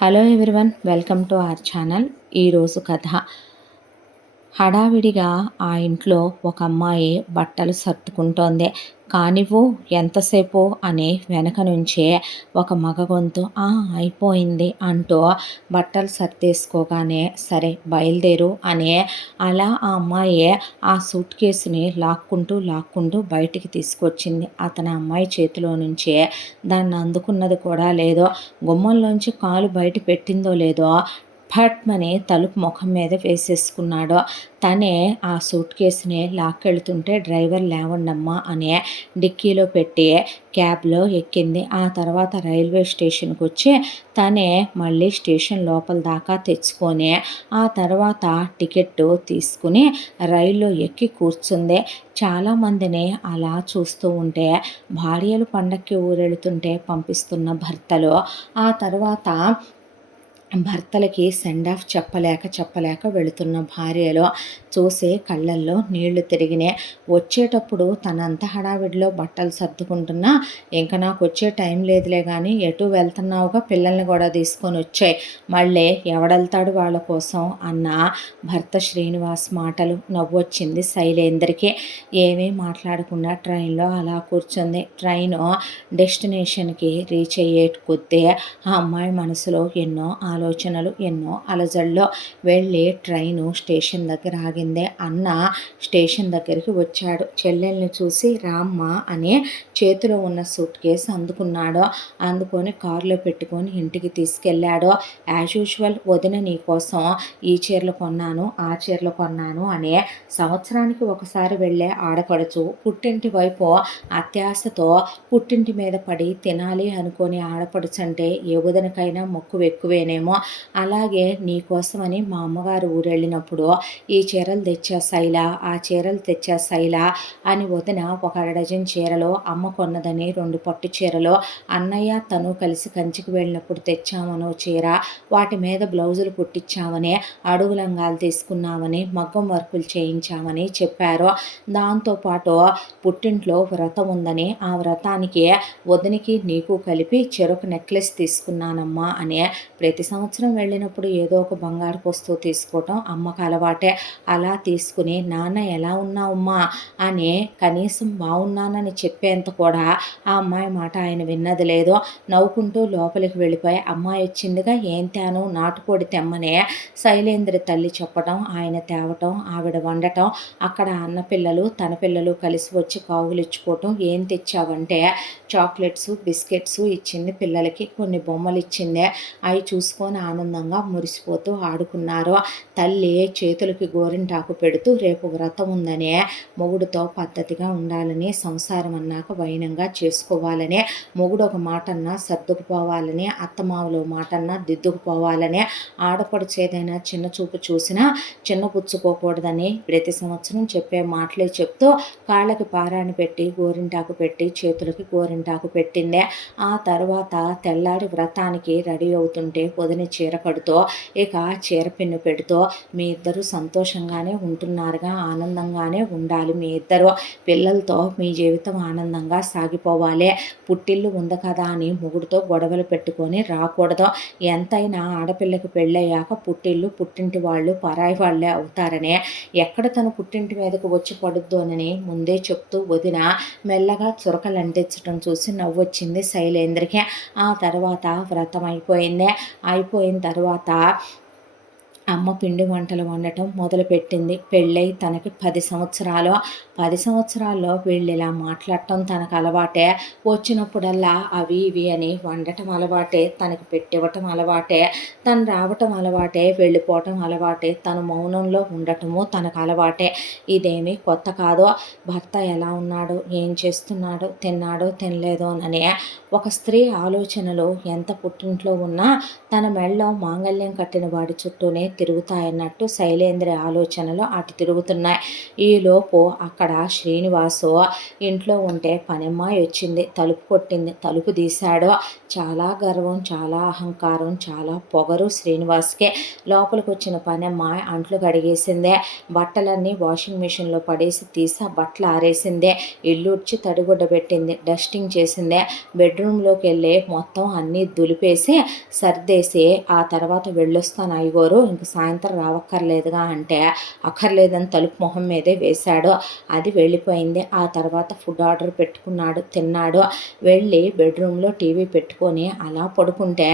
Hello everyone, welcome to our channel. ఈరోజు కథ. హడావిడిగా ఆ ఇంట్లో ఒక అమ్మాయి బట్టలు సర్దుకుంటోంది. కానివ్వు, ఎంతసేపు అని వెనక నుంచే ఒక మగ గొంతు అయిపోయింది అంటూ బట్టలు సర్దేసుకోగానే సరే బయలుదేరు అని అలా ఆ అమ్మాయి ఆ సూట్ కేసుని లాక్కుంటూ బయటికి తీసుకొచ్చింది. అతని అమ్మాయి చేతిలో నుంచే దాన్ని అందుకున్నది కూడా లేదో, గుమ్మంలోంచి కాలు బయట పెట్టిందో లేదో ఫట్మని తలుపు ముఖం మీద వేసేసుకున్నాడు. తనే ఆ సూట్ కేసుని లాక్కెళ్తుంటే డ్రైవర్ లేవండమ్మా అని డిక్కీలో పెట్టి క్యాబ్లో ఎక్కింది. ఆ తర్వాత రైల్వే స్టేషన్కి వచ్చి తనే మళ్ళీ స్టేషన్ లోపల దాకా తెచ్చుకొని ఆ తర్వాత టికెట్ తీసుకుని రైల్లో ఎక్కి కూర్చుంది. చాలామందిని అలా చూస్తూ ఉంటే భార్యలు పండక్కి ఊరెళ్తుంటే పంపిస్తున్న భర్తలు ఆ తర్వాత భర్తలకి సెండ్ ఆఫ్ చెప్పలేక వెళుతున్న భార్యలు చూసే కళ్ళల్లో నీళ్లు తిరిగినాయి. వచ్చేటప్పుడు తనంత హడావిడిలో బట్టలు సర్దుకుంటున్నా ఇంకా నాకు వచ్చే టైం లేదులే కానీ ఎటు వెళ్తున్నావుగా, పిల్లల్ని కూడా తీసుకొని వచ్చాయి, మళ్ళీ ఎవడెళ్తాడు వాళ్ళ కోసం అన్న భర్త శ్రీనివాస్ మాటలు. నవ్వొచ్చింది శైలేంద్రకి. ఏమీ మాట్లాడకుండా ట్రైన్లో అలా కూర్చుంది. ట్రైను డెస్టినేషన్కి రీచ్ అయ్యే కొద్దీ ఆ అమ్మాయి మనసులో ఎన్నో ఆలోచనలు, ఎన్నో అలజడిలో. వెళ్ళి ట్రైను స్టేషన్ దగ్గర ఆగిందే. అన్న స్టేషన్ దగ్గరికి వచ్చాడు. చెల్లెల్ని చూసి రామ్మ అని చేతిలో ఉన్న సూట్ కేసు అందుకున్నాడు. అందుకొని కారులో పెట్టుకొని ఇంటికి తీసుకెళ్ళాడు. యాజ్ యూజువల్ వదిన నీకోసం ఈ చీరలు కొన్నాను, ఆ చీరలు కొన్నాను అని సంవత్సరానికి ఒకసారి వెళ్ళే ఆడపడుచు పుట్టింటి వైపు అత్యాశతో పుట్టింటి మీద పడి తినాలి అనుకొని ఆడపడుచు అంటే ఏ వదినకైనా మొక్కు ఎక్కువేనేమో. అలాగే నీకోసమని మా అమ్మగారు ఊరెళ్ళినప్పుడు ఈ చీరలు తెచ్చా శైల, ఆ చీరలు తెచ్చా శైల అని వదిన ఒక డజన్ చీరలు, అమ్మ కొన్నదని 2 పట్టు చీరలు, అన్నయ్య తను కలిసి కంచికి వెళ్ళినప్పుడు తెచ్చామనో చీర, వాటి మీద బ్లౌజులు కుట్టించామని, అడుగు లంగాలు తీసుకున్నామని, మగ్గం వర్కులు చేయించామని చెప్పారు. దాంతోపాటు పుట్టింట్లో వ్రతం ఉందని ఆ వ్రతానికి వదినికి నీకు కలిపి చెరొక నెక్లెస్ తీసుకున్నానమ్మా అని ప్రతి సంవత్సరం వెళ్ళినప్పుడు ఏదో ఒక బంగారు వస్తువు తీసుకోవటం అమ్మకు అలవాటే. అలా తీసుకుని నాన్న ఎలా ఉన్నావమ్మా అని కనీసం బాగున్నానని చెప్పేంత కూడా ఆ అమ్మాయి మాట ఆయన విన్నది లేదు. నవ్వుకుంటూ లోపలికి వెళ్ళిపోయి అమ్మాయి వచ్చిందిగా ఏం తేను, నాటుకోడి తెమ్మనే శైలేంద్ర తల్లి చెప్పటం, ఆయన తేవటం, ఆవిడ వండటం, అక్కడ అన్న పిల్లలు తన పిల్లలు కలిసి వచ్చి కావులు ఇచ్చుకోవటం. ఏం తెచ్చావంటే చాక్లెట్స్, బిస్కెట్స్ ఇచ్చింది పిల్లలకి, కొన్ని బొమ్మలు ఇచ్చిందే. అవి చూసుకొని ఆనందంగా మురిసిపోతూ ఆడుకున్నారు. తల్లి చేతులకి గోరింటాకు పెడుతూ రేపు వ్రతం ఉందనే మొగుడుతో పద్ధతిగా ఉండాలని, సంసారం అన్నాక వైనంగా చేసుకోవాలని, మొగుడు ఒక మాటన్నా సర్దుకుపోవాలని, అత్తమావలో మాటన్నా దిద్దుకుపోవాలని, ఆడపడుచేదైనా చిన్న చూపు చూసినా చిన్నపుచ్చుకోకూడదని ప్రతి సంవత్సరం చెప్పే మాటలే చెప్తూ కాళ్ళకి పారాణి పెట్టి గోరింటాకు పెట్టి చేతులకి గోరింటాకు పెట్టిందే. ఆ తర్వాత తెల్లారి వ్రతానికి రెడీ అవుతుంటే వదిన చీర కడుతూ ఇక చీర పిన్ను పెడుతూ మీ ఇద్దరు సంతోషంగానే ఉంటున్నారుగా, ఆనందంగానే ఉండాలి, మీ ఇద్దరు పిల్లలతో మీ జీవితం ఆనందంగా సాగిపోవాలి, పుట్టిల్లు ఉంది కదా అని మొగుడుతో గొడవలు పెట్టుకొని రాకూడదు, ఎంతైనా ఆడపిల్లకి పెళ్ళయ్యాక పుట్టిల్లు పుట్టింటి వాళ్ళు పరాయి వాళ్ళే అవుతారని, ఎక్కడ తన పుట్టింటి మీదకు వచ్చి పడుద్దోనని ముందే చెప్తూ వదిన మెల్లగా చురకలంటించడం చూసి నవ్వొచ్చింది శైలేంద్రకి. ఆ తర్వాత వ్రతం అయిపోయిన తర్వాత అమ్మ పిండి వంటలు వండటం మొదలుపెట్టింది. పెళ్ళై తనకి 10 సంవత్సరాలు. 10 సంవత్సరాల్లో వీళ్ళు ఇలా మాట్లాడటం తనకు అలవాటే. వచ్చినప్పుడల్లా అవి ఇవి అని వండటం అలవాటే, తనకి పెట్టివ్వటం అలవాటే, తను రావటం అలవాటే, వెళ్ళిపోవటం అలవాటే, తను మౌనంలో ఉండటము తనకు అలవాటే. ఇదేమీ కొత్త కాదు. భర్త ఎలా ఉన్నాడో, ఏం చేస్తున్నాడో, తిన్నాడో తినలేదో అని ఒక స్త్రీ ఆలోచనలు ఎంత పుట్టింట్లో ఉన్నా తన మెళ్ళలో మాంగళ్యం కట్టిన వాడి చుట్టూనే తిరుగుతాయన్నట్టు శైలేంద్ర ఆలోచనలు అటు తిరుగుతున్నాయి. ఈలోపు అక్కడ శ్రీనివాసు ఇంట్లో ఉంటే పనమ్మాయి వచ్చింది. తలుపు కొట్టింది. తలుపు తీశాడు. చాలా గర్వం, చాలా అహంకారం, చాలా పొగరు శ్రీనివాస్కే. లోపలికి వచ్చిన పనమ్మాయి అంట్లు కడిగేసిందే. బట్టలన్నీ వాషింగ్ మిషన్లో పడేసి తీసి బట్టలు ఆరేసిందే. ఇల్లుడ్చి తడిగుడ్డ పెట్టింది. డస్టింగ్ చేసిందే. బెడ్రూమ్లోకి వెళ్ళి మొత్తం అన్నీ దులిపేసి సర్దేసి ఆ తర్వాత వెళ్ళొస్తాను అయ్యగోరు, ఇంక సాయంత్రం రావక్కర్లేదుగా అంటే అక్కర్లేదని తలుపు మొహం మీదే వేశాడు. అది వెళ్ళిపోయింది. ఆ తర్వాత ఫుడ్ ఆర్డర్ పెట్టుకున్నాడు. తిన్నాడు. వెళ్ళి బెడ్రూమ్లో టీవీ పెట్టుకొని అలా పడుకుంటే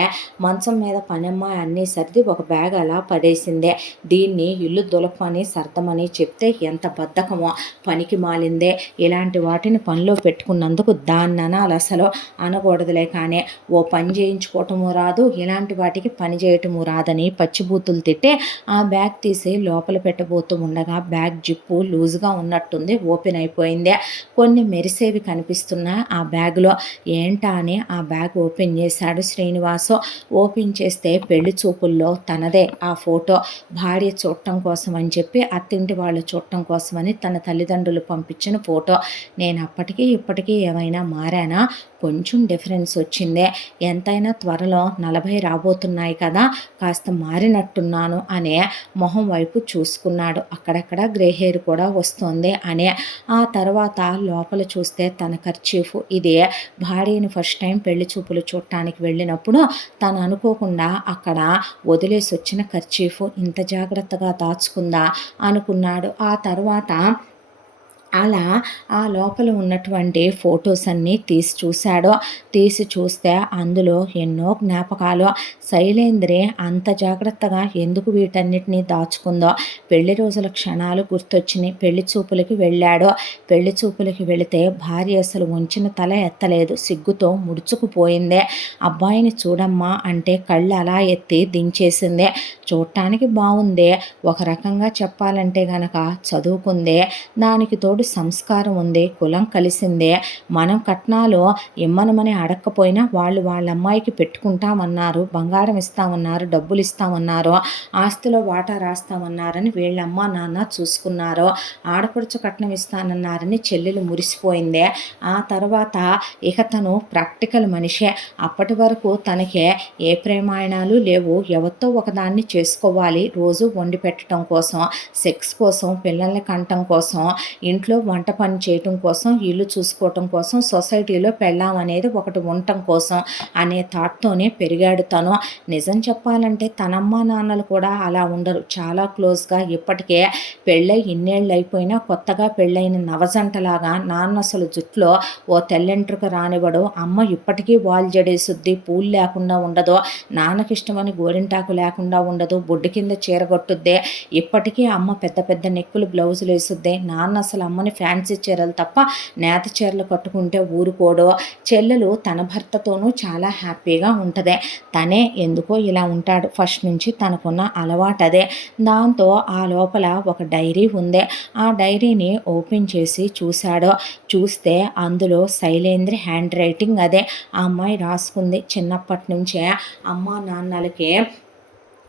మంచం మీద పనమ్మాయి అన్నీ సర్ది ఒక బ్యాగ్ అలా పడేసిందే. దీన్ని ఇల్లు దులపమని సర్దమని చెప్తే ఎంత బద్ధకమో, పనికి మాలిందే. ఇలాంటి వాటిని పనిలో పెట్టుకున్నందుకు దాన్ని అనాలి, అసలు అనకూడదులే. కానీ ఓ పని చేయించుకోవటము రాదు, ఇలాంటి వాటికి పని చేయటము రాదని పచ్చిబూతులు తిట్టి ఆ బ్యాగ్ తీసి లోపల పెట్టబోతూ ఉండగా బ్యాగ్ జిప్పు లూజుగా ఉన్నట్టుంది, ఓపెన్ అయిపోయింది. కొన్ని మెరిసేవి కనిపిస్తున్నాయి ఆ బ్యాగ్లో. ఏంటా అని ఆ బ్యాగ్ ఓపెన్ చేశాడు శ్రీనివాసు. ఓపెన్ చేస్తే పెళ్లి చూపుల్లో తనదే ఆ ఫోటో. భార్య చూడటం కోసం అని చెప్పి అత్తింటి వాళ్ళు చూడటం కోసమని తన తల్లిదండ్రులు పంపించిన ఫోటో. నేను అప్పటికీ ఇప్పటికీ ఏమైనా మారానా? కొంచెం డిఫరెన్స్ వచ్చిందే. ఎంతైనా త్వరలో 40 రాబోతున్నాయి కదా, కాస్త మారినట్టున్నాను అనే మొహం వైపు చూసుకున్నాడు. అక్కడక్కడ గ్రే హెయిర్ కూడా వస్తుంది అనే. ఆ తర్వాత లోపల చూస్తే తన కర్చీఫ్ ఇదే. భార్యని ఫస్ట్ టైం పెళ్లి చూపులు చూడటానికి వెళ్ళినప్పుడు తను అనుకోకుండా అక్కడ వదిలేసి వచ్చిన కర్చీఫ్ ఇంత జాగ్రత్తగా దాచుకుందా అనుకున్నాడు. ఆ తర్వాత అలా ఆ లోపల ఉన్నటువంటి ఫొటోస్ అన్నీ తీసి చూశాడు. తీసి చూస్తే అందులో ఎన్నో జ్ఞాపకాలు. శైలేంద్రి అంత జాగ్రత్తగా ఎందుకు వీటన్నిటినీ దాచుకుందో. పెళ్లి రోజుల క్షణాలు గుర్తొచ్చినాయి. పెళ్లి చూపులకి వెళ్ళాడు. పెళ్లి చూపులకి వెళితే భార్య అసలు ఉంచిన తల ఎత్తలేదు, సిగ్గుతో ముడుచుకుపోయిందే. అబ్బాయిని చూడమ్మా అంటే కళ్ళు అలా ఎత్తి దించేసిందే. చూడటానికి బాగుందే, ఒక రకంగా చెప్పాలంటే గనక చదువుకుందే, దానికి తోడు సంస్కారం ఉంది, కులం కలిసిందే. మనం కట్నాలు ఇమ్మనమని అడక్కపోయినా వాళ్ళు వాళ్ళ అమ్మాయికి పెట్టుకుంటామన్నారు, బంగారం ఇస్తామన్నారు, డబ్బులు ఇస్తామన్నారు, ఆస్తిలో వాటా రాస్తామన్నారని వీళ్ళమ్మ నాన్న చూసుకున్నారు. ఆడపడుచు కట్నం ఇస్తానన్నారని చెల్లెలు మురిసిపోయిందే. ఆ తర్వాత ఇక తను ప్రాక్టికల్ మనిషే. అప్పటి వరకు తనకే ఏ ప్రేమాయణాలు లేవు. ఎవరితో ఒకదాన్ని చేసుకోవాలి, రోజు వండి పెట్టడం కోసం, సెక్స్ కోసం, పిల్లల్ని కంటం కోసం, ఇంట్లో వంట పని చేయటం కోసం, ఇల్లు చూసుకోవటం కోసం, సొసైటీలో పెళ్ళాం అనేది ఒకటి ఉండటం కోసం అనే థాట్తోనే పెరిగాడు తను. నిజం చెప్పాలంటే తనమ్మ నాన్నలు కూడా అలా ఉండరు. చాలా క్లోజ్గా ఇప్పటికే పెళ్ళై ఇన్నేళ్ళు అయిపోయినా కొత్తగా పెళ్ళైన నవజంటలాగా నాన్న అసలు జుట్లో ఓ తెల్లెంట్రుక రానివ్వడు. అమ్మ ఇప్పటికీ వాల్ జడేసుద్ది, పూలు లేకుండా ఉండదు. నాన్నకిష్టమని గోరింటాకు లేకుండా ఉండదు. బొడ్డు కింద చీరగొట్టుద్దే. ఇప్పటికీ అమ్మ పెద్ద పెద్ద నెక్కులు బ్లౌజులు వేసుద్దే. నాన్న అసలు అమ్మని ఫ్యాన్సీ చీరలు తప్ప నేత చీరలు కట్టుకుంటే ఊరుకోడు. చెల్లెలు తన భర్తతోనూ చాలా హ్యాపీగా ఉంటుంది. తనే ఎందుకో ఇలా ఉంటాడు. ఫస్ట్ నుంచి తనకున్న అలవాటు అదే. దాంతో ఆ లోపల ఒక డైరీ ఉంది. ఆ డైరీని ఓపెన్ చేసి చూశాడు. చూస్తే అందులో శైలేంద్రి హ్యాండ్ రైటింగ్ అదే. ఆ అమ్మాయి రాసుకుంది, చిన్నప్పటి నుంచే అమ్మా నాన్నలకి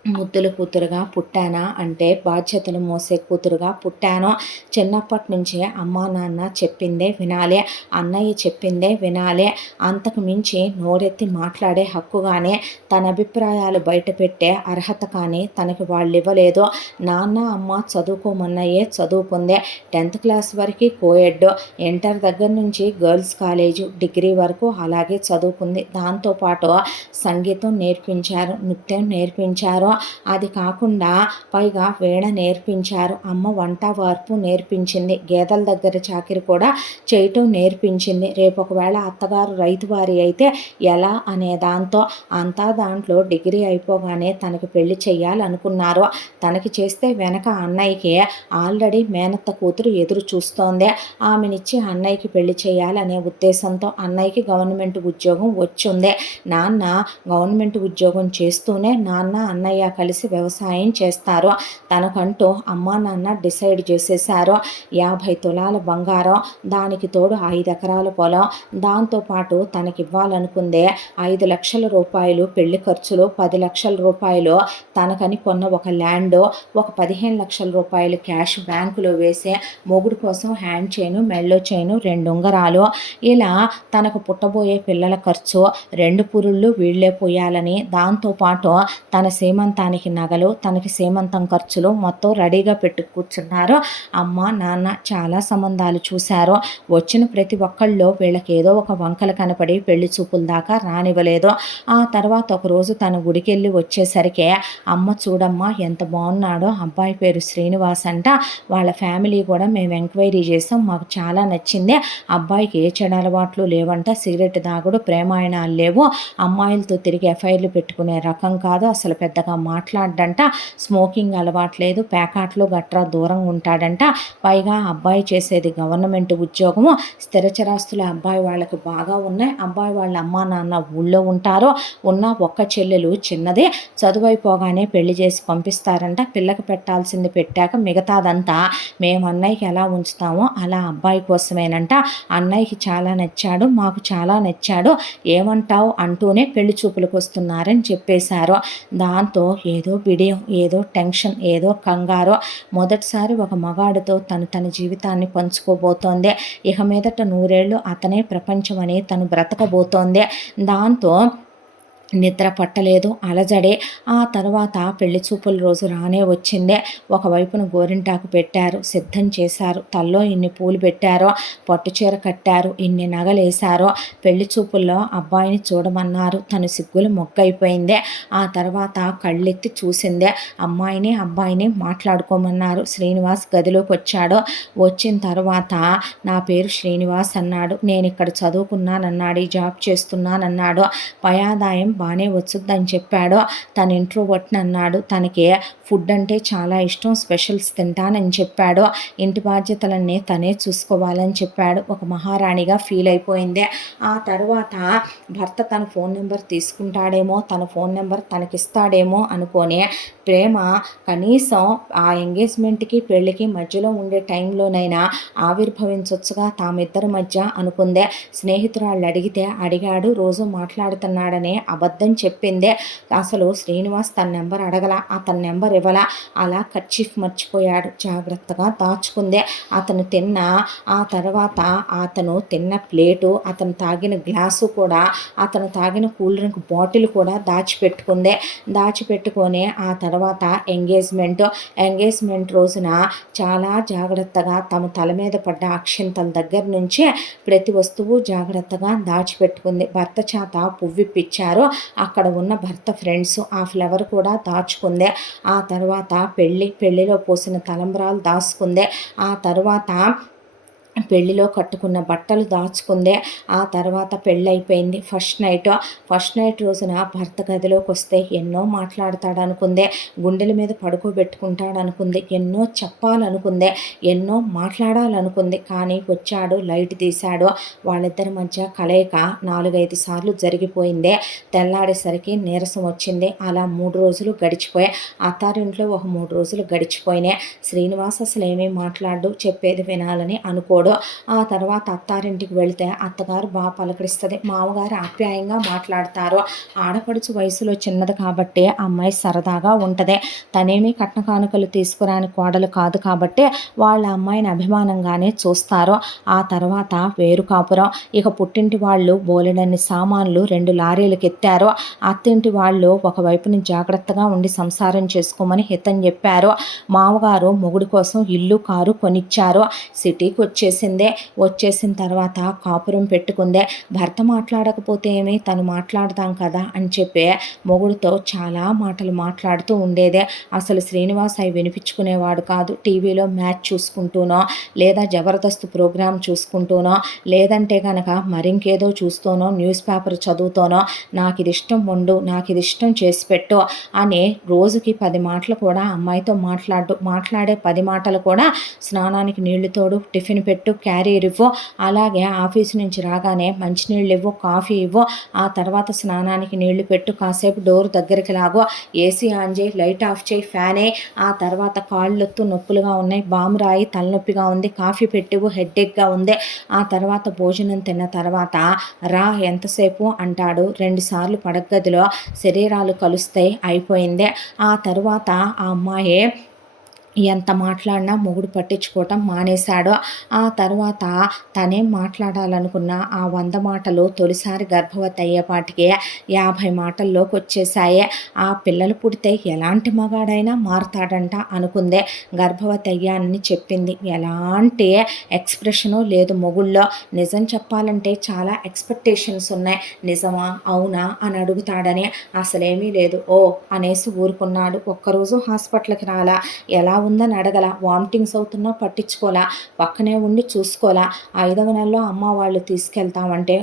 ముద్దుల కూతురుగా పుట్టానా అంటే బాధ్యతలు మోసే కూతురుగా పుట్టాను. చిన్నప్పటి నుంచే అమ్మా నాన్న చెప్పిందే వినాలే, అన్నయ్య చెప్పిందే వినాలే. అంతకు మించి నోరెత్తి మాట్లాడే హక్కు కానీ తన అభిప్రాయాలు బయటపెట్టే అర్హత కానీ తనకి వాళ్ళు ఇవ్వలేదు. నాన్న అమ్మ చదువుకోమన్నయే చదువుకుందే. 10th క్లాస్ వరకు కోయెడ్, ఇంటర్ దగ్గర నుంచి గర్ల్స్ కాలేజు, డిగ్రీ వరకు అలాగే చదువుకుంది. దాంతోపాటు సంగీతం నేర్పించారు, నృత్యం నేర్పించారు. అది కాకుండా పైగా వీణ నేర్పించారు. అమ్మ వంట వార్పు నేర్పించింది. గేదెల దగ్గర చాకిరి కూడా చేయటం నేర్పించింది. రేపు ఒకవేళ అత్తగారు రైతువారి అయితే ఎలా అనే దాంతో అంతా దాంట్లో డిగ్రీ అయిపోగానే తనకి పెళ్లి చెయ్యాలనుకున్నారు. తనకి చేస్తే వెనక అన్నయ్యకి ఆల్రెడీ మేనత్త కూతురు ఎదురు చూస్తోంది. ఆమెనిచ్చి అన్నయ్యకి పెళ్లి చేయాలనే ఉద్దేశంతో అన్నయ్యకి గవర్నమెంట్ ఉద్యోగం వచ్చింది. నాన్న గవర్నమెంట్ ఉద్యోగం చేస్తూనే నాన్న అన్నయ్య కలిసి వ్యవసాయం చేస్తారు. తనకంటూ అమ్మా నాన్న డిసైడ్ చేసేశారు. 50 తులాల బంగారం, దానికి తోడు 5 ఎకరాల పొలం, దాంతోపాటు తనకివ్వాలనుకుందే 5 లక్షల రూపాయలు పెళ్లి ఖర్చులు, 10 లక్షల రూపాయలు తనకని కొన్న ఒక ల్యాండ్, ఒక 15 లక్షల రూపాయలు క్యాష్ బ్యాంకులో వేసే మొగుడు కోసం హ్యాండ్ చైను, మెళ్ళో చైను, 2 ఉంగరాలు, ఇలా తనకు పుట్టబోయే పిల్లల ఖర్చు, 2 పురుళ్ళు వీళ్లే పోయాలని, దాంతోపాటు తన సీమంతానికి నగలు, తనకి సీమంతం ఖర్చులు మొత్తం రెడీగా పెట్టి కూర్చున్నారు. అమ్మ నాన్న చాలా సంబంధాలు చూశారు. వచ్చిన ప్రతి ఒక్కళ్ళు వీళ్ళకి ఏదో ఒక వంకలు కనపడి పెళ్లి చూపుల దాకా రానివ్వలేదు. ఆ తర్వాత ఒకరోజు తన గుడికెళ్ళి వచ్చేసరికి అమ్మ చూడమ్మా ఎంత బాగున్నాడో, అబ్బాయి పేరు శ్రీనివాస్ అంట, వాళ్ళ ఫ్యామిలీ కూడా మేము ఎంక్వైరీ చేసాం, మాకు చాలా నచ్చింది, అబ్బాయికి ఏ చెడు అలవాట్లు లేవంట, సిగరెట్ తాగుడు, ప్రేమాయణాలు లేవు, అమ్మాయిలతో తిరిగి ఎఫ్ఐఆర్లు పెట్టుకునే రకం కాదు, అసలు పెద్దగా మాట్లాడంట, స్మోకింగ్ అలవాట్లేదు, ప్యాకాట్లు గట్రా దూరంగా ఉంటాడంట, పైగా అబ్బాయి చేసేది గవర్నమెంట్ ఉద్యోగము, స్థిరచరాస్తులు అబ్బాయి వాళ్ళకి బాగా ఉన్నాయి, అబ్బాయి వాళ్ళ అమ్మా నాన్న ఊళ్ళో ఉంటారు, ఉన్న ఒక్క చెల్లెలు చిన్నది, చదువైపోగానే పెళ్లి చేసి పంపిస్తారంట, పిల్లకి పెట్టాల్సింది పెట్టాక మిగతాదంతా మేము అన్నయ్యకి ఎలా ఉంచుతామో అలా అబ్బాయి కోసమేనంట, అన్నయ్యకి చాలా నచ్చాడు, మాకు చాలా నచ్చాడు, ఏమంటావు అంటూనే పెళ్లి చూపులకు వస్తున్నారని చెప్పేశారు. దాంతో ఏదో బిడియం, ఏదో టెన్షన్, ఏదో కంగారు, మొదటిసారి ఒక మగాడితో తన జీవితాన్ని పంచుకోబోతోంది, ఇక మీదట 100 ఏళ్ళు అతనే ప్రపంచం అని తను బ్రతకబోతోంది. దాంతో నిద్ర పట్టలేదు, అలజడే. ఆ తర్వాత పెళ్లి చూపుల రోజు రానే వచ్చిందే. ఒకవైపున గోరింటాకు పెట్టారు, సిద్ధం చేశారు, తల్లో ఇన్ని పూలు పెట్టారో, పట్టుచీర కట్టారు, ఇన్ని నగలేశారో, పెళ్లి చూపుల్లో అబ్బాయిని చూడమన్నారు, తను సిగ్గులు మొగ్గైపోయిందే. ఆ తర్వాత కళ్ళెత్తి చూసిందే, అబ్బాయిని మాట్లాడుకోమన్నారు. శ్రీనివాస్ గదిలోకి వచ్చాడు. వచ్చిన తర్వాత నా పేరు శ్రీనివాస్ అన్నాడు, నేను ఇక్కడ చదువుకున్నానన్నాడు, జాబ్ చేస్తున్నానన్నాడు, పయాదాయం బాగానే వచ్చుద్దని చెప్పాడు, తన ఇంట్రోవర్ట్ అన్నాడు, తనకి ఫుడ్ అంటే చాలా ఇష్టం, స్పెషల్స్ తింటానని చెప్పాడు, ఇంటి బాధ్యతలన్నీ తనే చూసుకోవాలని చెప్పాడు. ఒక మహారాణిగా ఫీల్ అయిపోయింది. ఆ తర్వాత భర్త తన ఫోన్ నెంబర్ తీసుకుంటాడేమో, తన ఫోన్ నెంబర్ తనకిస్తాడేమో అనుకొని ప్రేమ కనీసం ఆ ఎంగేజ్మెంట్కి పెళ్ళికి మధ్యలో ఉండే టైంలోనైనా ఆవిర్భవించవచ్చుగా తామిద్దరి మధ్య అనుకుందే. స్నేహితురాళ్ళు అడిగాడు, రోజు మాట్లాడుతున్నాడనే అబద్ధం చెప్పిందే. అసలు శ్రీనివాస్ తన నెంబర్ అడగల, అతని నెంబర్ ఇవ్వలా, అలా కర్చీఫ్ మర్చిపోయాడు, జాగ్రత్తగా దాచుకుందే. ఆ తర్వాత అతను తిన్న ప్లేటు, అతను తాగిన గ్లాసు కూడా, అతను తాగిన కూల్ డ్రింక్ బాటిల్ కూడా దాచిపెట్టుకొని ఆ తర్వాత ఎంగేజ్మెంట్ రోజున చాలా జాగ్రత్తగా తమ తల మీద పడ్డ అక్షింతల దగ్గర నుంచి ప్రతి వస్తువు జాగ్రత్తగా దాచిపెట్టుకుంది. భర్త చేత పువ్విప్పించారు, అక్కడ ఉన్న భర్త ఫ్రెండ్స్ ఆ ఫ్లవర్ కూడా దాచుకుందే. ఆ తర్వాత పెళ్లిలో పోసిన తలంబ్రాలు దాచుకుందే. ఆ తర్వాత పెళ్లిలో కట్టుకున్న బట్టలు దాచుకుందే. ఆ తర్వాత పెళ్ళైపోయింది. ఫస్ట్ నైట్ రోజున భర్త గదిలోకి వస్తే ఎన్నో మాట్లాడతాడనుకుందే, గుండెల మీద పడుకోబెట్టుకుంటాడనుకుంది, ఎన్నో చెప్పాలనుకుందే, ఎన్నో మాట్లాడాలనుకుంది. కానీ వచ్చాడు, లైట్ తీశాడు, వాళ్ళిద్దరి మధ్య కలయిక 4-5 సార్లు జరిగిపోయిందే. తెల్లాడేసరికి నీరసం వచ్చింది. అలా 3 రోజులు గడిచిపోయాయి. అత్తారింట్లో ఒక 3 రోజులు గడిచిపోయినాయి. శ్రీనివాస్ అసలు ఏమీ మాట్లాడు, చెప్పేది వినాలని అనుకోడు. ఆ తర్వాత అత్తారింటికి వెళితే అత్తగారు బాగా పలకరిస్తుంది, మామగారు ఆప్యాయంగా మాట్లాడతారు. ఆడపడుచు వయసులో చిన్నది కాబట్టి అమ్మాయి సరదాగా ఉంటుంది, తనేమీ కట్న కానుకలు తీసుకురాని కోడలు కాదు కాబట్టి వాళ్ళ అమ్మాయిని అభిమానంగానే చూస్తారు. ఆ తర్వాత వేరు కాపురం. ఇక పుట్టింటి వాళ్ళు బోలెడన్ని సామాన్లు 2 లారీలకు ఎత్తారు. అత్తింటి వాళ్ళు ఒకవైపుని జాగ్రత్తగా ఉండి సంసారం చేసుకోమని హితం చెప్పారు. మామగారు మొగుడి కోసం ఇల్లు కారు కొనిచ్చారు. సిటీకి వచ్చేసిన తర్వాత కాపురం పెట్టుకుందే. భర్త మాట్లాడకపోతే ఏమి, తను మాట్లాడతాం కదా అని చెప్పి మొగుడితో చాలా మాటలు మాట్లాడుతూ ఉండేదే. అసలు శ్రీనివాస్ అవి వినిపించుకునేవాడు కాదు. టీవీలో మ్యాచ్ చూసుకుంటూనో, లేదా జబర్దస్త్ ప్రోగ్రాం చూసుకుంటూనో, లేదంటే కనుక మరింకేదో చూస్తూనో, న్యూస్ పేపర్ చదువుతూనో, నాకు ఇది ఇష్టం వండు, నాకు ఇది ఇష్టం చేసి పెట్టు అని రోజుకి 10 మాటలు కూడా అమ్మాయితో మాట్లాడే 10 మాటలు కూడా స్నానానికి నీళ్లు తోడు, టిఫిన్ పెట్టు, పెట్టు, క్యారియర్ ఇవ్వు, అలాగే ఆఫీసు నుంచి రాగానే మంచినీళ్ళు ఇవ్వు, కాఫీ ఇవ్వు, ఆ తర్వాత స్నానానికి నీళ్లు పెట్టు, కాసేపు డోర్ దగ్గరికి లాగు, ఏసీ ఆన్ చేయి, లైట్ ఆఫ్ చేయి, ఫ్యానే, ఆ తర్వాత కాళ్ళొత్తు నొప్పులుగా ఉన్నాయి, బాము రాయి, తలనొప్పిగా ఉంది, కాఫీ పెట్టివు, హెడ్ఏక్గా ఉంది, ఆ తర్వాత భోజనం తిన్న తర్వాత రా ఎంతసేపు అంటాడు. 2 సార్లు పడగదిలో శరీరాలు కలుస్తాయి, అయిపోయిందే. ఆ తర్వాత ఆ అమ్మాయి ఎంత మాట్లాడినా మొగుడు పట్టించుకోవటం మానేశాడు. ఆ తర్వాత తనేం మాట్లాడాలనుకున్న ఆ 100 మాటలు తొలిసారి గర్భవతి అయ్యేపాటికి 50 మాటల్లోకి వచ్చేసాయి. ఆ పిల్లలు పుడితే ఎలాంటి మగాడైనా మారతాడంట అనుకుందే. గర్భవతి అయ్యానని చెప్పింది. ఎలాంటి ఎక్స్ప్రెషను లేదు మొగుళ్ళో. నిజం చెప్పాలంటే చాలా ఎక్స్పెక్టేషన్స్ ఉన్నాయి. నిజమా అవునా అని అడుగుతాడని. అసలేమీ లేదు ఓ అనేసి ఊరుకున్నాడు. ఒక్కరోజు హాస్పిటల్కి రాలా. ఎలా ఉందని అడగల, వామిటింగ్స్ అవుతున్నా పట్టించుకోలా, పక్కనే ఉండి చూసుకోలా. 5వ నెలలో అమ్మ వాళ్ళు తీసుకెళ్తామంటే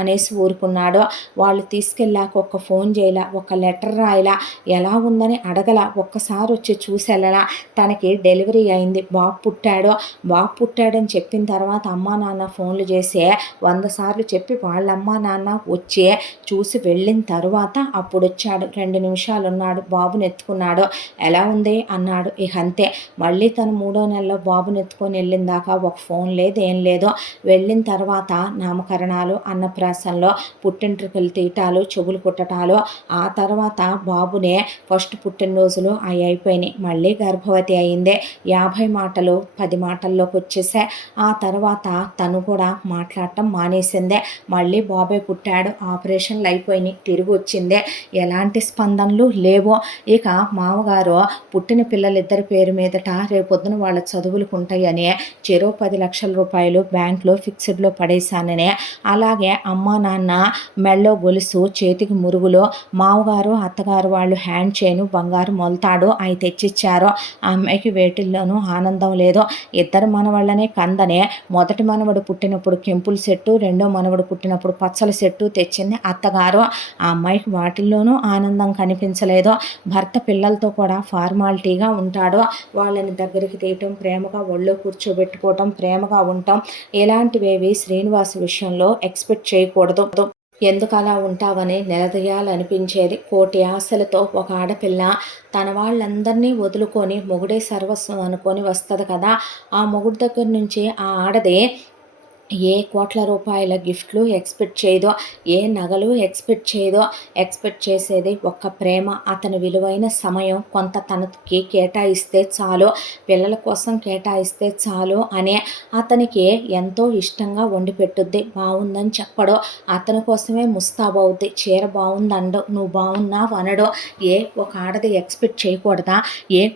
అనేసి ఊరుకున్నాడు. వాళ్ళు తీసుకెళ్ళాక ఒక్క ఫోన్ చేయలా, ఒక లెటర్ రాయలా, ఎలా ఉందని అడగల, ఒక్కసారి వచ్చి చూసి వెళ్ళలా. తనకి డెలివరీ అయింది, బాబు పుట్టాడని చెప్పిన తర్వాత అమ్మా నాన్న ఫోన్లు చేసి 100 సార్లు చెప్పి వాళ్ళ అమ్మా నాన్న వచ్చి చూసి వెళ్ళిన తర్వాత అప్పుడు వచ్చాడు. 2 నిమిషాలు ఉన్నాడు, బాబుని ఎత్తుకున్నాడు. ఎలా ఉంది అన్నాడు. ఇక అంతే. మళ్ళీ తను 3వ నెలలో బాబుని ఎత్తుకొని వెళ్ళిన దాకా ఒక ఫోన్ లేదు, ఏం లేదు. వెళ్ళిన తర్వాత నామకరణాలు, అన్నప్రాసనలో పుట్టింట్రుకలు తీయటాలు, చెవులు కుట్టటాలు, ఆ తర్వాత బాబునే ఫస్ట్ పుట్టినరోజులు అవి అయిపోయినాయి. మళ్ళీ గర్భవతి అయిందే. 50 మాటలు 10 మాటల్లోకి వచ్చేసాయి. ఆ తర్వాత తను కూడా మాట్లాడటం మానేసిందే. మళ్ళీ బాబాయ్ పుట్టాడు, ఆపరేషన్లు అయిపోయినాయి, తిరిగి వచ్చిందే. ఎలాంటి స్పందనలు లేవు. ఇక మామగారు పుట్టిన పిల్లలిద్దరి పేరు మీదట రేపొద్దున వాళ్ళ చదువులకు ఉంటాయని చెరో 10 లక్షల రూపాయలు బ్యాంకులో ఫిక్స్డ్లో పడేశానని, అలాగే అమ్మా నాన్న మెళ్ళో గొలుసు, చేతికి మురుగులు, మామగారు అత్తగారు వాళ్ళు హ్యాండ్ చైను, బంగారు మొలతాడు అవి తెచ్చిచ్చారు. ఆ అమ్మాయికి వేటిల్లోనూ ఆనందం లేదు. 2 మనవాళ్ళనే కందనే. మొదటి మనవడు పుట్టినప్పుడు కెంపుల సెట్టు, రెండో మనవడు పుట్టినప్పుడు పచ్చల సెట్టు తెచ్చింది అత్తగారు. ఆ అమ్మాయికి వాటిల్లోనూ ఆనందం కనిపించలేదు. భర్త పిల్లలతో కూడా ఫార్మాలిటీగా ఉంటాడు. వాళ్ళని దగ్గరికి తీయటం, ప్రేమగా ఒళ్ళో కూర్చోబెట్టుకోవటం, ప్రేమగా ఉండటం, ఇలాంటివేవి శ్రీనివాస్ విషయంలో ఎక్స్పెక్ట్ చేయకూడదు. ఎందుకు అలా ఉంటావని నిలదీయాలనిపించేది. కోటి ఆశలతో ఒక ఆడపిల్ల తన వాళ్ళందరినీ వదులుకొని మొగుడే సర్వస్వం అనుకొని వస్తుంది కదా. ఆ మొగుడు దగ్గర నుంచి ఆ ఆడది ఏ కోట్ల రూపాయల గిఫ్ట్లు ఎక్స్పెక్ట్ చేయదో, ఏ నగలు ఎక్స్పెక్ట్ చేయదో. ఎక్స్పెక్ట్ చేసేది ఒక్క ప్రేమ, అతని విలువైన సమయం కొంత తనకి కేటాయిస్తే చాలు, పిల్లల కోసం కేటాయిస్తే చాలు అనే. అతనికి ఎంతో ఇష్టంగా వండి పెట్టుద్ది, బాగుందని చెప్పడు, అతని కోసమే ముస్తాబవుద్ది. చీర బాగుందండు, నువ్వు బాగున్నావు అనడు. ఒక ఆడది ఎక్స్పెక్ట్ చేయకూడదా?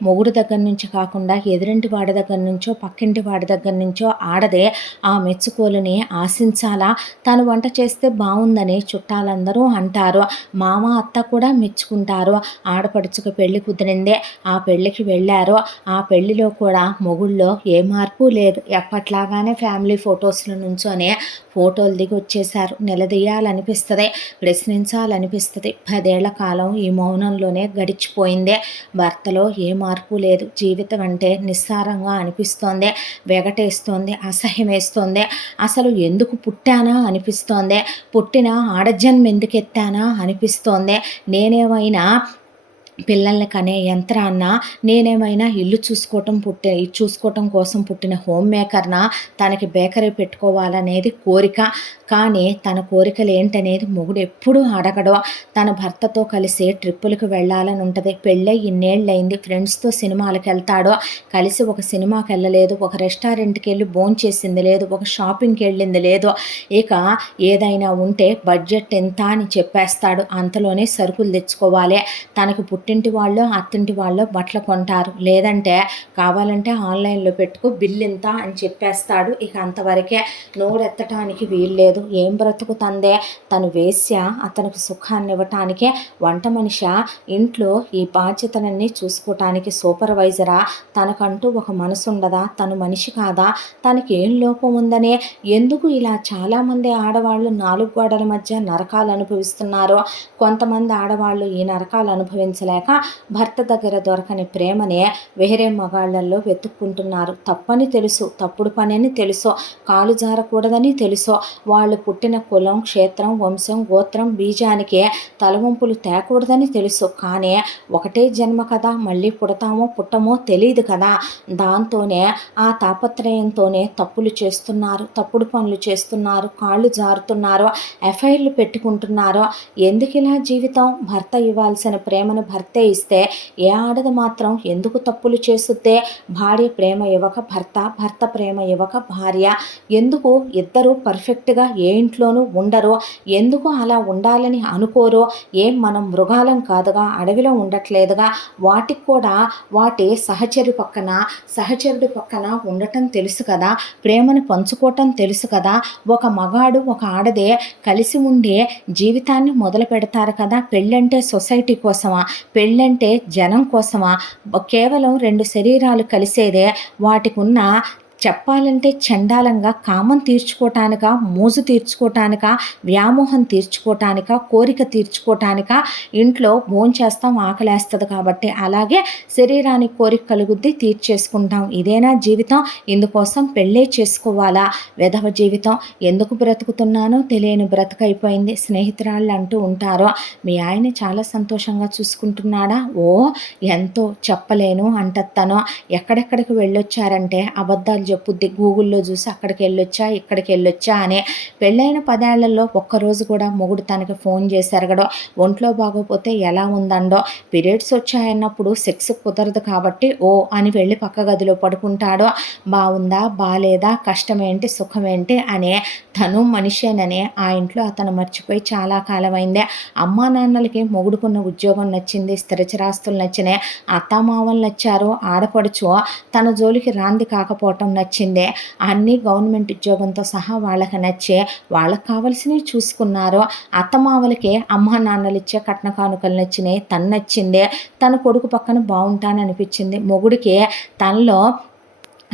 మొగుడు దగ్గర నుంచి కాకుండా ఎదురింటి వాడి దగ్గర నుంచో, పక్కింటి వాడి దగ్గర నుంచో ఆడదే ఆ మెచ్చుకోలుని ఆశించాలా? తను వంట చేస్తే బాగుందని చుట్టాలందరూ అంటారు, మామ అత్త కూడా మెచ్చుకుంటారు. ఆడపడుచుకు పెళ్లి కుదిరిందే, ఆ పెళ్లికి వెళ్ళారు. ఆ పెళ్లిలో కూడా మొగుళ్ళో ఏ మార్పు లేదు. ఎప్పట్లాగానే ఫ్యామిలీ ఫొటోస్ల నుంచోనే ఫోటోలు దిగి వచ్చేశారు. నిలదీయాలనిపిస్తుంది, ప్రశ్నించాలనిపిస్తుంది. 10 ఏళ్ల కాలం ఈ మౌనంలోనే గడిచిపోయిందే. భర్తలో ఏ మార్పు లేదు. జీవితం అంటే నిస్సారంగా అనిపిస్తోంది, వెగటేస్తోంది, అసహ్యమేస్తోంది. అసలు ఎందుకు పుట్టానా అనిపిస్తోంది, పుట్టిన ఆడజన్మ ఎందుకు ఎత్తానా అనిపిస్తోంది. నేనేమైనా పిల్లల్ని కనే యంత్రాన్న, నేనేమైనా ఇల్లు చూసుకోవటం కోసం పుట్టిన హోమ్ మేకర్నా? తనకి బేకరీ పెట్టుకోవాలనేది కోరిక, కానీ తన కోరికలు ఏంటనేది మొగుడు ఎప్పుడూ అడగడు. తన భర్తతో కలిసి ట్రిప్పులకు వెళ్ళాలని ఉంటుంది. పెళ్ళై ఇన్నేళ్ళయింది, ఫ్రెండ్స్తో సినిమాలకు వెళ్తాడు, కలిసి ఒక సినిమాకి వెళ్ళలేదు, ఒక రెస్టారెంట్కి వెళ్ళి భోంచేసింది లేదు, ఒక షాపింగ్కి వెళ్ళింది లేదు. ఇక ఏదైనా ఉంటే బడ్జెట్ ఎంత అని చెప్పేస్తాడు, అంతలోనే సరుకులు తెచ్చుకోవాలి. తనకు పుట్టింటి వాళ్ళు, అత్తింటి వాళ్ళు బట్టలు కొంటారు, లేదంటే కావాలంటే ఆన్లైన్లో పెట్టుకో, బిల్ ఇంత అని చెప్పేస్తాడు. ఇక అంతవరకే, నోరెత్తటానికి వీల్లేదు. ఏం బ్రతుకుతందే, తను వేశ్య, అతనికి సుఖాన్ని ఇవ్వటానికే వంట మనిషి, ఇంట్లో ఈ బాధ్యతలన్నీ చూసుకోవటానికి సూపర్వైజరా? తనకంటూ ఒక మనసు ఉండదా? తను మనిషి కాదా? తనకి ఏం లోపం ఉందనే ఎందుకు ఇలా చాలామంది ఆడవాళ్ళు 4 గోడల మధ్య నరకాలు అనుభవిస్తున్నారో? కొంతమంది ఆడవాళ్ళు ఈ నరకాలు అనుభవించలేక లేక భర్త దగ్గర దొరకని ప్రేమనే వేరే మగాళ్ళల్లో వెతుక్కుంటున్నారు. తప్పని తెలుసు, తప్పుడు పనని తెలుసు, కాలు జారకూడదని తెలుసు, వాళ్ళు పుట్టిన కులం, క్షేత్రం, వంశం, గోత్రం, బీజానికే తలవంపులు తేకూడదని తెలుసు. కానీ ఒకటే జన్మ కదా, మళ్ళీ పుడతామో పుట్టమో తెలియదు కదా. దాంతోనే ఆ తాపత్రయంతోనే తప్పులు చేస్తున్నారు, తప్పుడు పనులు చేస్తున్నారు, కాళ్ళు జారుతున్నారు, ఎఫ్ఐఆర్లు పెట్టుకుంటున్నారు. ఎందుకిలా జీవితం? భర్త ఇవ్వాల్సిన ప్రేమను భర్తే ఇస్తే ఏ ఆడది మాత్రం ఎందుకు తప్పులు చేస్తుందే? భార్య ప్రేమ ఇవ్వక భర్త, భర్త ప్రేమ ఇవ్వక భార్య, ఎందుకు ఇద్దరు పర్ఫెక్ట్గా ఏ ఇంట్లోనూ ఉండరు? ఎందుకు అలా ఉండాలని అనుకోరు? ఏం మనం మృగాలం కాదుగా, అడవిలో ఉండట్లేదుగా? వాటికి కూడా వాటి సహచరుడి పక్కన ఉండటం తెలుసు కదా, ప్రేమను పంచుకోవటం తెలుసు కదా. ఒక మగాడు ఒక ఆడదే కలిసి ఉండే జీవితాన్ని మొదలు పెడతారు కదా. పెళ్ళంటే సొసైటీ కోసమా? పెళ్ళంటే జనం కోసమా? కేవలం రెండు శరీరాలు కలిసేదే. వాటికి ఉన్న చెప్పాలంటే చండాలంగా కామం తీర్చుకోవటానికా, మోజు తీర్చుకోవటానికా, వ్యామోహం తీర్చుకోవటానికా, కోరిక తీర్చుకోవటానికా? ఇంట్లో భోంచేస్తాం, ఆకలేస్తుంది కాబట్టి, అలాగే శరీరానికి కోరిక కలుగుద్ది, తీర్చేసుకుంటాం. ఇదేనా జీవితం? ఇందుకోసం పెళ్ళే చేసుకోవాలా? వెధవ జీవితం. ఎందుకు బ్రతుకుతున్నానో తెలియని బ్రతుకైపోయింది. స్నేహితురాళ్ళు అంటూ ఉంటారు, మీ ఆయన చాలా సంతోషంగా చూసుకుంటున్నాడా? ఓ ఎంతో చెప్పలేను అంటత్తను. ఎక్కడెక్కడికి వెళ్ళొచ్చారంటే అబద్ధాలు చెప్పుద్ది. గూగుల్లో చూసి అక్కడికి వెళ్ళొచ్చా, ఇక్కడికి వెళ్ళొచ్చా అని. పెళ్ళైన 10 ఏళ్లలో ఒక్కరోజు కూడా మొగుడు తనకి ఫోన్ చేసి అడగడో, ఒంట్లో బాగోపోతే ఎలా ఉందండో, పీరియడ్స్ వచ్చాయన్నప్పుడు సెక్స్ కుదరదు కాబట్టి ఓ అని వెళ్ళి పక్క గదిలో పడుకుంటాడో, బాగుందా బాలేదా, కష్టమేంటి సుఖమేంటి అనే తను మనిషేనని ఆ ఇంట్లో అతను మర్చిపోయి చాలా కాలమైందే. అమ్మా నాన్నలకి మొగుడుకున్న ఉద్యోగం నచ్చింది, స్థిరచరాస్తులు నచ్చినాయి, అత్తామామలు నచ్చారు, ఆడపడుచు తన జోలికి రాంది కాకపోవటం నచ్చిందే. అన్నీ గవర్నమెంట్ ఉద్యోగంతో సహా వాళ్ళకి నచ్చే, వాళ్ళకి కావలసినవి చూసుకున్నారు. అత్తమామలకి అమ్మా నాన్నలు ఇచ్చే కట్న కానుకలు నచ్చినాయి, తను నచ్చిందే. తన కొడుకు పక్కన బాగుంటాననిపించింది. మొగుడికి తనలో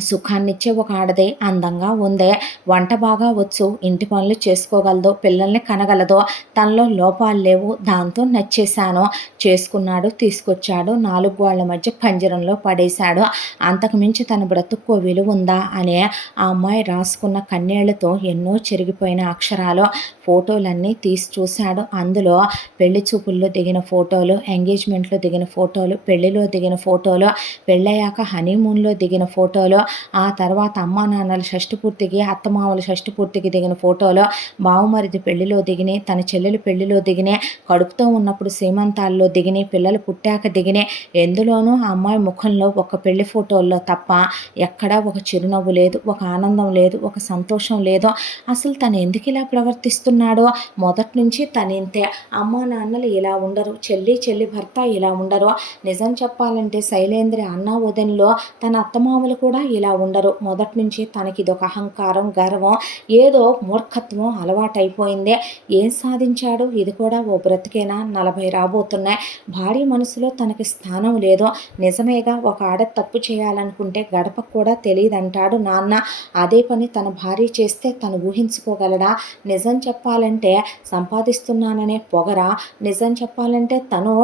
సుఖాన్నిచ్చే ఒక ఆడదే, అందంగా ఉందే, వంట బాగా వచ్చు, ఇంటి పనులు చేసుకోగలదు, పిల్లల్ని కనగలదు, తనలో లోపాలు లేవు, దాంతో నచ్చేశాను. చేసుకున్నాడు, తీసుకొచ్చాడు, 4 గోళ్ల మధ్య పంజరంలో పడేశాడు. అంతకుమించి తన బ్రతుక్కో విలువ ఉందా అనే ఆ అమ్మాయి రాసుకున్న కన్నీళ్లతో ఎన్నో చెరిగిపోయిన అక్షరాలు, ఫోటోలన్నీ తీసి చూశాడు. అందులో పెళ్లి చూపుల్లో దిగిన ఫోటోలు, ఎంగేజ్మెంట్లో దిగిన ఫోటోలు, పెళ్లిలో దిగిన ఫోటోలు, పెళ్ళయ్యాక హనీమూన్లో దిగిన ఫోటోలు, ఆ తర్వాత అమ్మా నాన్నల షష్టిపూర్తికి, అత్తమామల షష్టిపూర్తికి దిగిన ఫోటోలు, బావుమరిది పెళ్లిలో దిగినాయి, తన చెల్లెలు పెళ్లిలో దిగినాయి, కడుపుతో ఉన్నప్పుడు సీమంతాల్లో దిగినాయి, పిల్లలు పుట్టాక దిగినాయి. ఎందులోనూ ఆ అమ్మాయి ముఖంలో ఒక పెళ్లి ఫోటోల్లో తప్ప ఎక్కడా ఒక చిరునవ్వు లేదు, ఒక ఆనందం లేదు, ఒక సంతోషం లేదు. అసలు తను ఎందుకు ఇలా ప్రవర్తిస్తున్నాడో? మొదటి నుంచి తనింతే. అమ్మా నాన్నలు ఇలా ఉండరు, చెల్లి భర్త ఇలా ఉండరు. నిజం చెప్పాలంటే శైలేంద్రి అన్న వదినలో తన అత్తమామలు కూడా ఇలా ఉండరు. మొదటి నుంచి తనకి ఇదొక అహంకారం, గర్వం, ఏదో మూర్ఖత్వం అలవాటైపోయిందే. ఏం సాధించాడు? ఇది కూడా ఓ బ్రతికేనా? 40 రాబోతున్నాయి. భార్య మనసులో తనకి స్థానం లేదో. నిజమేగా, ఒక ఆడ తప్పు చేయాలనుకుంటే గడపకు కూడా తెలియదంటాడు నాన్న. అదే పని తన భార్య చేస్తే తను ఊహించుకోగలడా? నిజం చెప్పాలంటే సంపాదిస్తున్నాననే పొగరా? నిజం చెప్పాలంటే తను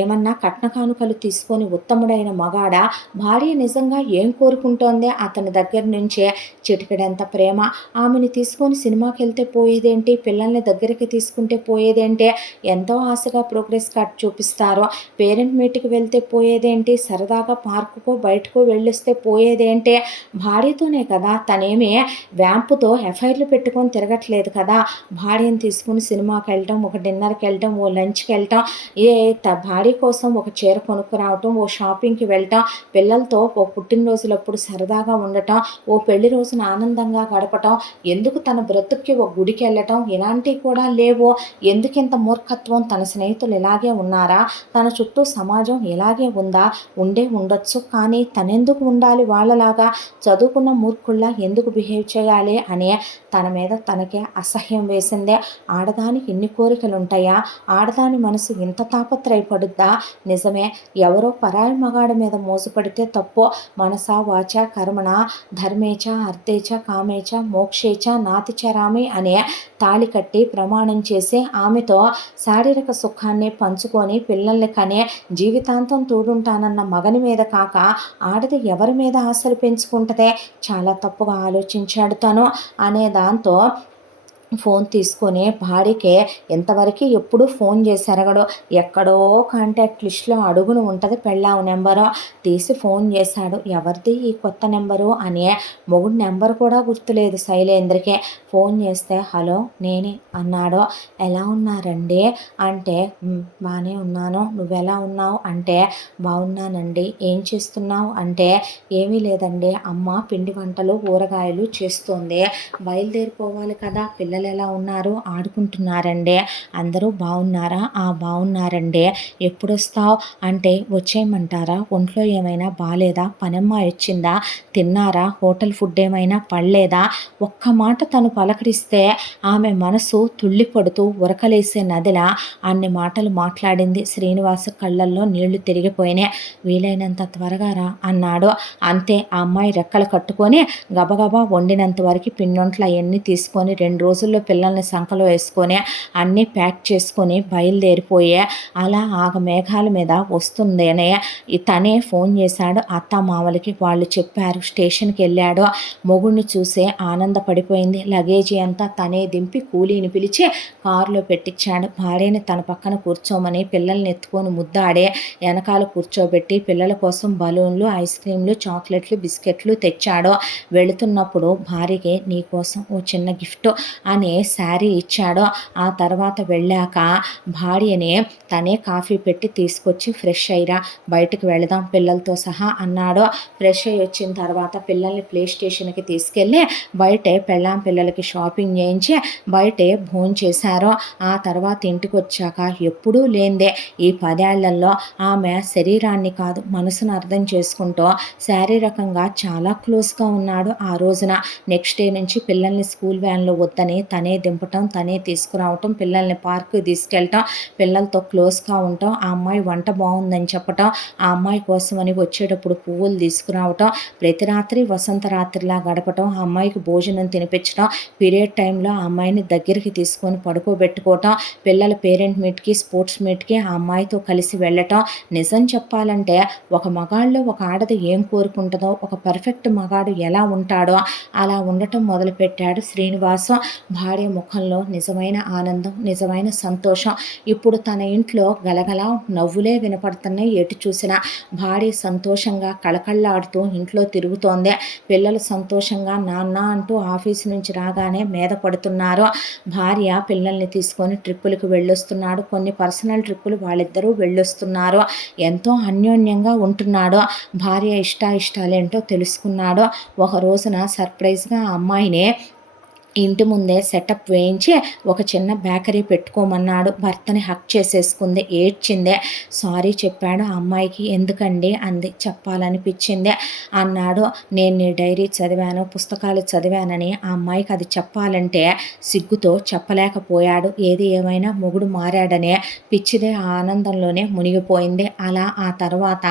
ఏమన్నా కట్న కానుకలు తీసుకొని ఉత్తముడైన మగాడా? భార్య నిజంగా ఏం కోరుకుంటోందే అతని దగ్గర నుంచే? చిటికెడంత ప్రేమ. ఆమెని తీసుకొని సినిమాకి వెళ్తే పోయేదేంటి, పిల్లల్ని దగ్గరికి తీసుకుంటే పోయేదేంటి, ఎంతో ఆశగా ప్రోగ్రెస్ కార్డ్ చూపిస్తారో, పేరెంట్ మీట్కి వెళ్తే పోయేదేంటి, సరదాగా పార్కుకో బయటకో వెళ్ళొస్తే పోయేదేంటి? భార్యతోనే కదా. తనేమి వ్యాంపుతో ఎఫ్ఐఆర్లు పెట్టుకొని తిరగట్లేదు కదా. భార్యను తీసుకుని సినిమాకి వెళ్ళటం, ఒక డిన్నర్కి వెళ్ళటం, ఓ లంచ్కి వెళ్ళటం, భార్య కోసం ఒక చీర కొనుక్కురావటం, ఓ షాపింగ్కి వెళ్ళటం, పిల్లలతో ఓ పుట్టినరోజులప్పుడు సరదాగా ఉండటం, ఓ పెళ్లి రోజున ఆనందంగా గడపటం, ఎందుకు తన బ్రతుక్కి ఒక గుడికి వెళ్ళటం, ఇలాంటివి కూడా లేవు. ఎందుకింత మూర్ఖత్వం? తన స్నేహితులు ఇలాగే ఉన్నారా? తన చుట్టూ సమాజం ఇలాగే ఉందా? ఉండొచ్చు, కానీ తనెందుకు ఉండాలి వాళ్ళలాగా? చదువుకున్న మూర్ఖుల్లా ఎందుకు బిహేవ్ చేయాలి అని తన మీద తనకే అసహ్యం వేసిందే. ఆడదానికి ఇన్ని కోరికలు ఉంటాయా? ఆడదాని మనసు ఇంత తాపత్రయపడుద్దా? నిజమే, ఎవరో పరాయి మగాడి మీద మోసపడితే తప్పో, మనసా వాచా కర్మణ ధర్మేచ అర్థేచ కామేచ మోక్షేచ నాతి చరామి అనే తాళి కట్టి ప్రమాణం చేసి ఆమెతో శారీరక సుఖాన్ని పంచుకొని పిల్లల్ని కనే జీవితాంతం తోడుంటానన్న మగని మీద కాక ఆడది ఎవరి మీద ఆశలు పెంచుకుంటదే, చాలా తప్పుగా ఆలోచించాడు తను అనే దాంతో ఫోన్ తీసుకొని భార్యకి ఎంతవరకు ఎప్పుడు ఫోన్ చేసి అరగడు, ఎక్కడో కాంటాక్ట్ లిస్ట్లో అడుగును ఉంటుంది పెళ్ళాం నెంబరు, తీసి ఫోన్ చేశాడు. ఎవరిది ఈ కొత్త నెంబరు అని. మొగుడు నెంబర్ కూడా గుర్తులేదు శైలేంద్రకి. ఫోన్ చేస్తే హలో నేనే అన్నాడు. ఎలా ఉన్నారండి అంటే బాగానే ఉన్నాను, నువ్వెలా ఉన్నావు అంటే బాగున్నానండి. ఏం చేస్తున్నావు అంటే ఏమీ లేదండి, అమ్మ పిండి వంటలు ఊరగాయలు చేస్తుంది, బయలుదేరిపోవాలి కదా, పిల్లలు ఎలా ఉన్నారు, ఆడుకుంటున్నారండి, అందరూ బాగున్నారా, బాగున్నారండి, ఎప్పుడు వస్తావు అంటే వచ్చేయమంటారా, ఒంట్లో ఏమైనా బాగాలేదా, పనమ్మాయి వచ్చిందా, తిన్నారా, హోటల్ ఫుడ్ ఏమైనా పడలేదా, ఒక్క మాట తను పలకరిస్తే ఆమె మనసు తుళ్ళిపడుతూ ఉరకలేసే నదిలా అన్ని మాటలు మాట్లాడింది. శ్రీనివాసు కళ్ళల్లో నీళ్లు తిరిగిపోయినాయి. వీలైనంత త్వరగా రా అన్నాడు. అంతే, ఆ అమ్మాయి రెక్కలు కట్టుకొని గబగబా వండినంత వరకు పిండొంట్లు అవన్నీ తీసుకొని 2 రోజుల్లో పిల్లల్ని సంకలో వేసుకొని అన్నీ ప్యాక్ చేసుకొని బయలుదేరిపోయే అలా మేఘాల మీద వస్తుందనే తనే ఫోన్ చేశాడు అత్త మామలకి. వాళ్ళు చెప్పారు. స్టేషన్కి వెళ్ళాడు. మొగుడిని చూసే ఆనందపడిపోయింది. లగేజీ అంతా తనే దింపి కూలీని పిలిచి కారులో పెట్టించాడు. భార్యని తన పక్కన కూర్చోమని పిల్లల్ని ఎత్తుకొని ముద్దాడే వెనకాల కూర్చోబెట్టి పిల్లల కోసం బలూన్లు, ఐస్ క్రీమ్లు, చాక్లెట్లు, బిస్కెట్లు తెచ్చాడు. వెళుతున్నప్పుడు భార్యకి నీకోసం ఓ చిన్న గిఫ్ట్ అని శారీ ఇచ్చాడు. ఆ తర్వాత వెళ్ళాక భార్యని తనే కాఫీ పెట్టి తీసుకొచ్చి ఫ్రెష్ అయ్యిరా, బయటకు వెళదాం పిల్లలతో సహా అన్నాడు. ఫ్రెష్ అయ్యి వచ్చిన తర్వాత పిల్లల్ని ప్లే స్టేషన్కి తీసుకెళ్ళి బయటే పెళ్ళాం పిల్లలకి షాపింగ్ చేయించి బయటే భోంచేశారు. ఆ తర్వాత ఇంటికి వచ్చాక ఎప్పుడూ లేందే ఈ 10 ఏళ్లలో ఆమె శరీరాన్ని కాదు మనసును అర్థం చేసుకుంటూ శారీరకంగా చాలా క్లోజ్గా ఉన్నాడు. ఆ రోజున నెక్స్ట్ డే నుంచి పిల్లల్ని స్కూల్ వ్యాన్లో వద్దని తనే దింపటం, తనే తీసుకురావటం, పిల్లల్ని పార్కు తీసుకెళ్ళటం, పిల్లలతో క్లోజ్గా ఉండటం, ఆ అమ్మాయి వంట బాగుందని చెప్పటం, ఆ అమ్మాయి కోసమని వచ్చేటప్పుడు పువ్వులు తీసుకురావటం, ప్రతి రాత్రి వసంత రాత్రిలా గడపటం, ఆ అమ్మాయికి భోజనం తినిపించడం, పీరియడ్ టైంలో ఆ అమ్మాయిని దగ్గరికి తీసుకొని పడుకోబెట్టుకోవటం, పిల్లల పేరెంట్ మీట్కి, స్పోర్ట్స్ మీట్కి ఆ అమ్మాయితో కలిసి వెళ్ళటం. నిజం చెప్పాలంటే ఒక మగాళ్ళు ఒక ఆడది ఏం కోరుకుంటుందో, ఒక పర్ఫెక్ట్ మగాడు ఎలా ఉంటాడో అలా ఉండటం మొదలుపెట్టాడు శ్రీనివాసం. భార్య ముఖంలో నిజమైన ఆనందం, నిజమైన సంతోషం. ఇప్పుడు తన ఇంట్లో గలగలా నవ్వులే వినపడుతున్నాయి. ఎటు చూసినా భార్య సంతోషంగా కళకళ్ళాడుతూ ఇంట్లో తిరుగుతోంది. పిల్లలు సంతోషంగా నాన్న అంటూ ఆఫీసు నుంచి రాగానే మీద పడుతున్నారు. భార్య పిల్లల్ని తీసుకొని ట్రిప్పులకు వెళ్ళొస్తున్నాడు. కొన్ని పర్సనల్ ట్రిప్పులు వాళ్ళిద్దరూ వెళ్ళొస్తున్నారు. ఎంతో అన్యోన్యంగా ఉంటున్నాడు. భార్య ఇష్టాలేంటో తెలుసుకున్నాడు. ఒక రోజున సర్ప్రైజ్గా ఆ అమ్మాయిని ఇంటి ముందే సెటప్ వేయించి ఒక చిన్న బేకరీ పెట్టుకోమన్నాడు. భర్తని హక్ చేసేసుకుంది, ఏడ్చిందే. సారీ చెప్పాడు ఆ అమ్మాయికి. ఎందుకండి అంది. చెప్పాలనిపించింది అన్నాడు. నేను నీ డైరీ చదివాను, పుస్తకాలు చదివానని ఆ అమ్మాయికి అది చెప్పాలంటే సిగ్గుతో చెప్పలేకపోయాడు. ఏది ఏమైనా మొగుడు మారాడనే పిచ్చిదే ఆనందంలోనే మునిగిపోయింది. అలా ఆ తర్వాత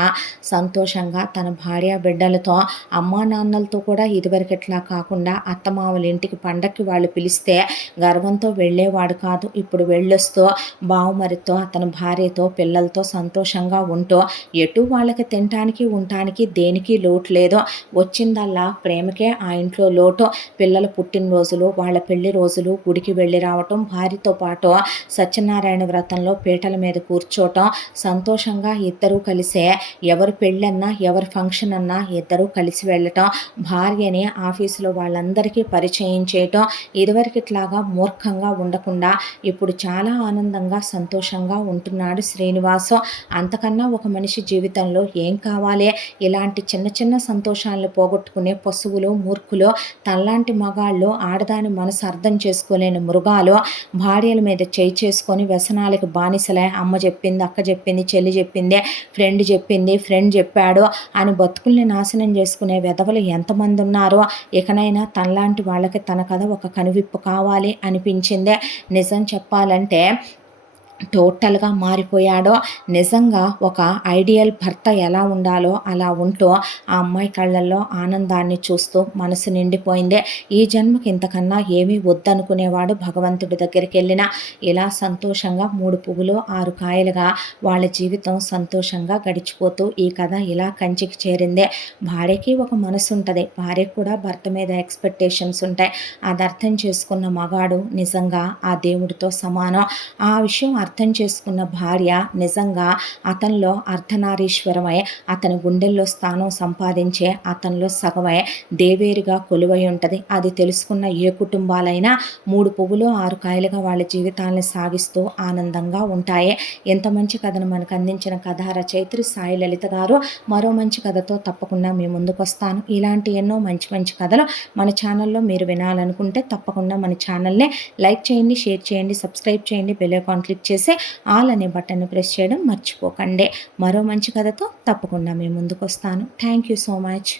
సంతోషంగా తన భార్య బిడ్డలతో, అమ్మా నాన్నలతో కూడా ఇదివరకట్లా కాకుండా అత్తమామల ఇంటికి పండగ వాళ్ళు పిలిస్తే గర్వంతో వెళ్ళేవాడు కాదు. ఇప్పుడు వెళ్ళొస్తూ బావమరితో, అతని భార్యతో, పిల్లలతో సంతోషంగా ఉంటూ ఎటు వాళ్ళకి తినటానికి ఉండటానికి దేనికి లోటు లేదు. వచ్చిందల్లా ప్రేమకే ఆ ఇంట్లో లోటు. పిల్లల పుట్టినరోజులు, వాళ్ళ పెళ్లి రోజులు, గుడికి వెళ్ళి రావటం, భార్యతో పాటు సత్యనారాయణ వ్రతంలో పీటల మీద కూర్చోవటం, సంతోషంగా ఇద్దరూ కలిసే ఎవరు పెళ్ళన్నా ఎవరి ఫంక్షన్ అన్నా ఇద్దరూ కలిసి వెళ్ళటం, భార్యని ఆఫీసులో వాళ్ళందరికీ పరిచయం చేయటం, ఇదివరకిట్లాగా మూర్ఖంగా ఉండకుండా ఇప్పుడు చాలా ఆనందంగా సంతోషంగా ఉంటున్నాడు శ్రీనివాసం. అంతకన్నా ఒక మనిషి జీవితంలో ఏం కావాలి? ఇలాంటి చిన్న చిన్న సంతోషాలను పోగొట్టుకునే పశువులు, మూర్ఖులు, తనలాంటి మగాళ్ళు, ఆడదాని మనసు అర్థం చేసుకోలేని మృగాలు భార్యల మీద చేయి చేసుకొని వ్యసనాలకు బానిసలే, అమ్మ చెప్పింది, అక్క చెప్పింది, చెల్లి చెప్పింది, ఫ్రెండ్ చెప్పింది, ఫ్రెండ్ చెప్పాడు అని బతుకుల్ని నాశనం చేసుకునే వెధవలు ఎంతమంది ఉన్నారో. ఇకనైనా తనలాంటి వాళ్ళకి తన కథ ఒక కనువిప్పు కావాలి అనిపించిందే. నిజం చెప్పాలంటే టోటల్‌గా మారిపోయాడో, నిజంగా ఒక ఐడియల్ భర్త ఎలా ఉండాలో అలా ఉంటూ, ఆ అమ్మాయి కళ్ళల్లో ఆనందాన్ని చూస్తూ మనసు నిండిపోయింది. ఈ జన్మకి ఇంతకన్నా ఏమీ వద్దనుకునేవాడు భగవంతుడి దగ్గరికెళ్ళినా. ఇలా సంతోషంగా 3 పువ్వులు 6 కాయలుగా వాళ్ళ జీవితం సంతోషంగా గడిచిపోతూ ఈ కథ ఇలా కంచికి చేరింది. భార్యకి ఒక మనసుంటది. భార్యకి కూడా భర్త మీద ఎక్స్‌పెక్టేషన్స్ ఉంటాయి. అది అర్థం చేసుకున్న మగాడు నిజంగా ఆ దేవుడితో సమానం. ఆ విషయం అర్థం చేసుకున్న భార్య నిజంగా అతనిలో అర్ధనారీశ్వరమై, అతని గుండెల్లో స్థానం సంపాదించే అతనిలో సగమై దేవేరుగా కొలువై ఉంటది. అది తెలుసుకున్న ఏ కుటుంబాలైనా 3 పువ్వులు 6 కాయలుగా వాళ్ళ జీవితాల్ని సాగిస్తూ ఆనందంగా ఉంటాయి. ఇంత మంచి కథను మనకు అందించిన కథా రచయిత్రి సాయి లలిత గారు. మరో మంచి కథతో తప్పకుండా మీ ముందుకొస్తాను. ఇలాంటి ఎన్నో మంచి మంచి కథలు మన ఛానల్‌లో మీరు వినాలనుకుంటే తప్పకుండా మన ఛానల్‌ని లైక్ చేయండి, షేర్ చేయండి, సబ్స్క్రైబ్ చేయండి, బెల్ ఐకాన్ క్లిక్ చేసి ఆల్ అనే బటన్‌ని ప్రెస్ చేయడం మర్చిపోకండి. మరో మంచి కథతో తప్పకుండా మీ ముందుకొస్తాను. Thank you so much.